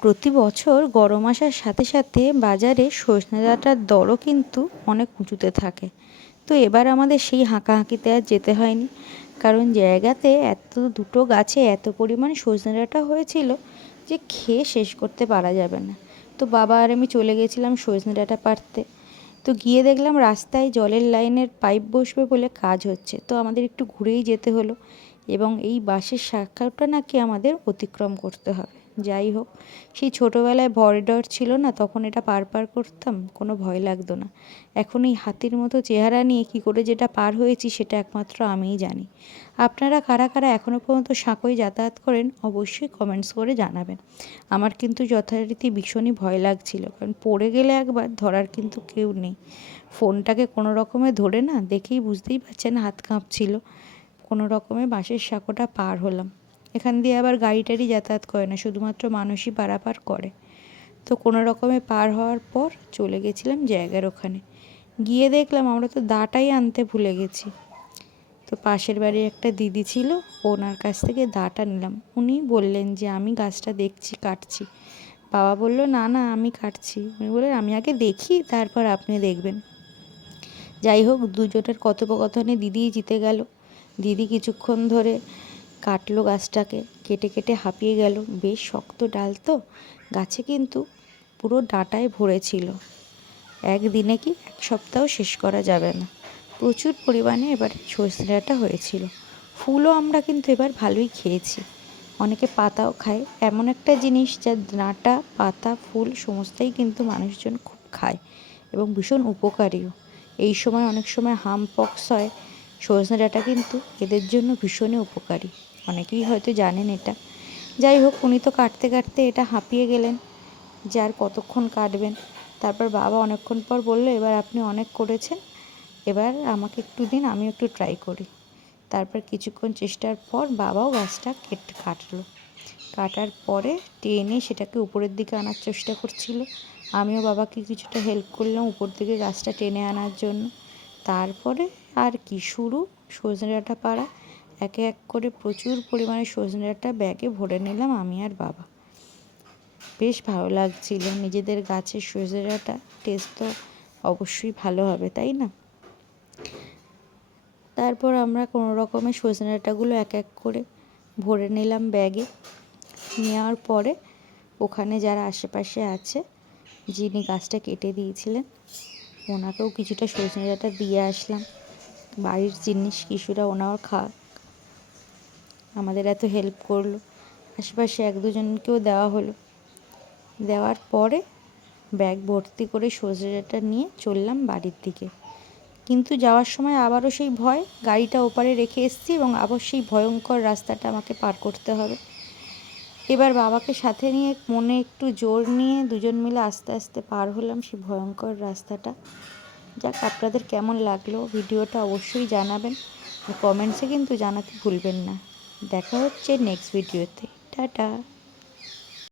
প্রতি বছর গরম আসার সাথে সাথে বাজারে সজনে ডাঁটার দরও কিন্তু অনেক উঁচুতে থাকে। তো এবার আমাদের সেই হাঁকাহাঁকিতে আর যেতে হয়নি, কারণ জায়গাতে দুটো গাছে এত পরিমাণ সজনে ডাঁটা হয়েছিল যে খেয়ে শেষ করতে পারা যাবে না। তো বাবা আর আমি চলে গেছিলাম সজনে ডাঁটা পাড়তে। তো গিয়ে দেখলাম রাস্তায় জলের লাইনের পাইপ বসবে বলে কাজ হচ্ছে, তো আমাদের একটু ঘুরেই যেতে হলো এবং এই বাঁশের শাখাটা নাকি আমাদের অতিক্রম করতে হবে। যাই হোক, সেই ছোটোবেলায় ভয় ডর ছিল না, তখন এটা পার করতাম, কোনো ভয় লাগতো না। এখন এই হাতির মতো চেহারা নিয়ে কী করে যেটা পার হয়েছি সেটা একমাত্র আমিই জানি। আপনারা কারা কারা এখনও পর্যন্ত সাঁকোয় যাতায়াত করেন অবশ্যই কমেন্টস করে জানাবেন। আমার কিন্তু যথারীতি ভীষণই ভয় লাগছিল, কারণ পড়ে গেলে একবার ধরার কিন্তু কেউ নেই। ফোনটাকে কোনো রকমে ধরে না, দেখেই বুঝতেই পারছেন হাত কাঁপছিল। কোনো রকমে বাঁশের সাঁকোটা পার হলাম। এখান দিয়ে আবার গাড়ি টাড়ি যাতায়াত করে না, শুধুমাত্র মানুষই পারাপার করে। তো কোনো রকমে পার হওয়ার পর চলে গেছিলাম জায়গার ওখানে। গিয়ে দেখলাম আমরা তো দাটাই আনতে ভুলে গেছি। তো পাশের বাড়ির একটা দিদি ছিল, ওনার কাছ থেকে দাটা নিলাম। উনি বললেন যে আমি গাছটা দেখছি, কাটছি। বাবা বলল না না আমি কাটছি। উনি বললেন আমি আগে দেখি, তারপর আপনি দেখবেন। যাই হোক, দুজনের কথোপকথনে দিদিই জিতে গেল। দিদি কিছুক্ষণ ধরে কাটলো গাছটাকে, কেটে কেটে হাঁপিয়ে গেল। বেশ শক্ত ডাল তো, গাছে কিন্তু পুরো ডাঁটায় ভরেছিল। একদিনে কি এক সপ্তাহ শেষ করা যাবে না। প্রচুর পরিমাণে এবার সজনে ডাঁটা হয়েছিল। ফুলও আমরা কিন্তু এবার ভালোই খেয়েছি। অনেকে পাতাও খায়। এমন একটা জিনিস যা ডাঁটা, পাতা, ফুল সমস্তই কিন্তু মানুষজন খুব খায় এবং ভীষণ উপকারীও। এই সময় অনেক সময় হামপক্স হয়, সজনে ডাঁটা কিন্তু এদের জন্য ভীষণই উপকারী। অনেকেই হয়তো জানেন এটা। যাই হোক, উনি তো কাটতে কাটতে এটা হাঁপিয়ে গেলেন যে আর কতক্ষণ কাটবেন। তারপর বাবা অনেকক্ষণ পর বললো এবার আপনি অনেক করেছেন, এবার আমাকে একটু দিন, আমি একটু ট্রাই করি। তারপর কিছুক্ষণ চেষ্টার পর বাবাও গাছটা কাটলো। কাটার পরে টেনে সেটাকে উপরের দিকে আনার চেষ্টা করছিল। আমিও বাবাকে কিছুটা হেল্প করলাম উপর দিকে গাছটা টেনে আনার জন্য। তারপরে আর কি শুরু সজনে ডাঁটা পাড়া। একে এক করে প্রচুর পরিমাণে সজনে ডাঁটা ব্যাগে ভরে নিলাম আমি আর বাবা। বেশ ভালো লাগছিল, নিজেদের গাছের সজনে ডাঁটা, টেস্ট তো অবশ্যই ভালো হবে, তাই না? তারপর আমরা কোনো রকমের সজনে ডাঁটাগুলো এক এক করে ভরে নিলাম ব্যাগে। নেওয়ার পরে ওখানে যারা আশেপাশে আছে, যিনি গাছটা কেটে দিয়েছিলেন, ওনাকেও কিছুটা সজনে ডাঁটা দিয়ে আসলাম। বাড়ির জিনিস কিছুটা ওনাও খাক, আমাদের এত হেল্প করলো। আশেপাশে এক দুজনকেও দেওয়া হলো। দেওয়ার পরে ব্যাগ ভর্তি করে সজনে ডাঁটা নিয়ে চললাম বাড়ির দিকে। কিন্তু যাওয়ার সময় আবারও সেই ভয়, গাড়িটা ওপারে রেখে এসেছি এবং আবার সেই ভয়ঙ্কর রাস্তাটা আমাকে পার করতে হবে। এবার বাবাকে সাথে নিয়ে মনে একটু জোর নিয়ে দুজন মিলে আস্তে আস্তে পার হলাম সেই ভয়ঙ্কর রাস্তাটা। যাক, আপনাদের কেমন লাগলো ভিডিওটা অবশ্যই জানাবেন, আর কমেন্টসে কিন্তু জানাতে ভুলবেন না। দেখা হচ্ছে নেক্সট ভিডিওতে। টাটা।